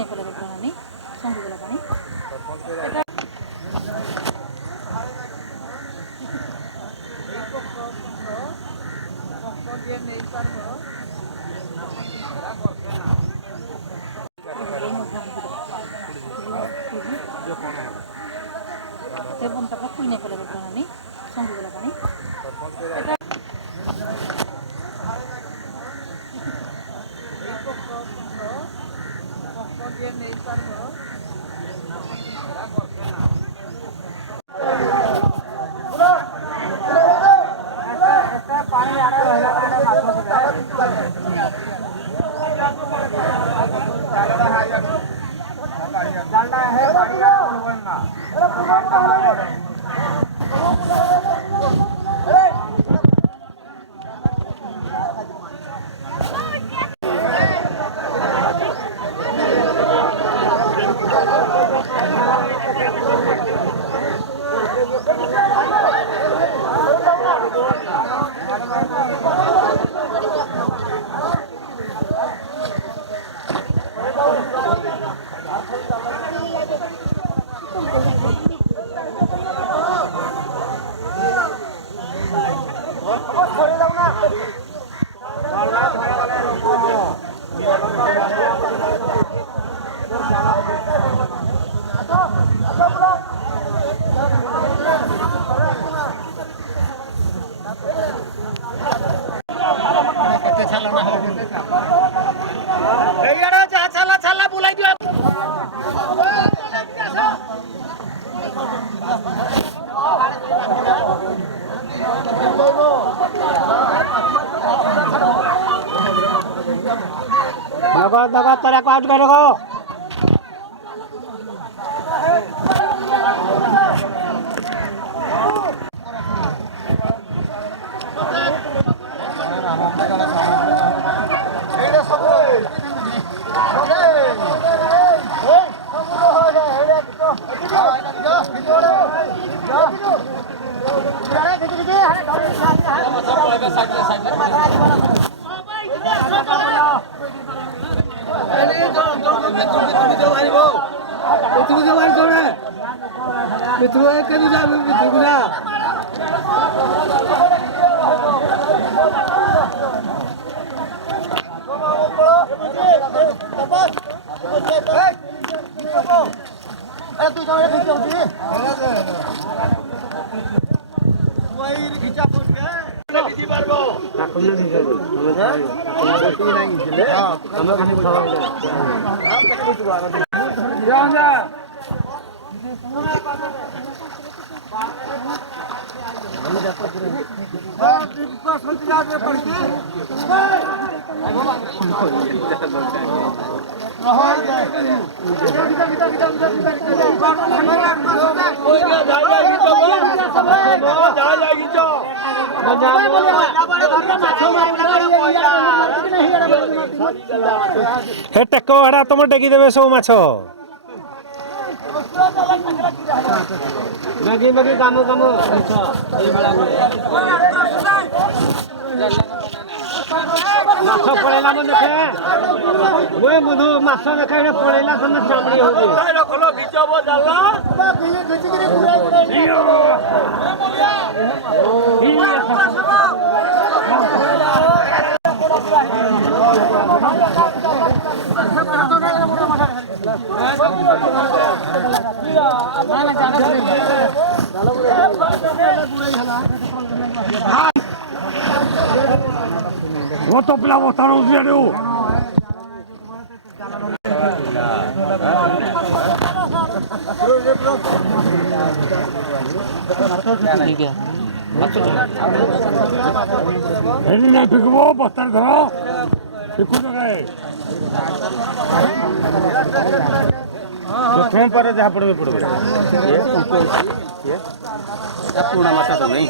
नहीं पड़े नहीं संग गला पानी कुई नहीं पड़े नहीं संग गला पानी नगद तेरा काट करो हे टेक हेड़ा तुम टेकी देवे सब माछ बाकी बाकी काम काम माछ पड़ेला मन देखे ओए मधु माछ देखे पड़ेला समय चामड़ी होगी रखलो घिचबो जाला घिच के पूरा वो तो पिला वो तारो उसे दे ठीक है नहीं फिकबो पत्थर धरो फिकू जगह जो पर जहाँ पड़े पड़े ये पूर्ण माता तो नहीं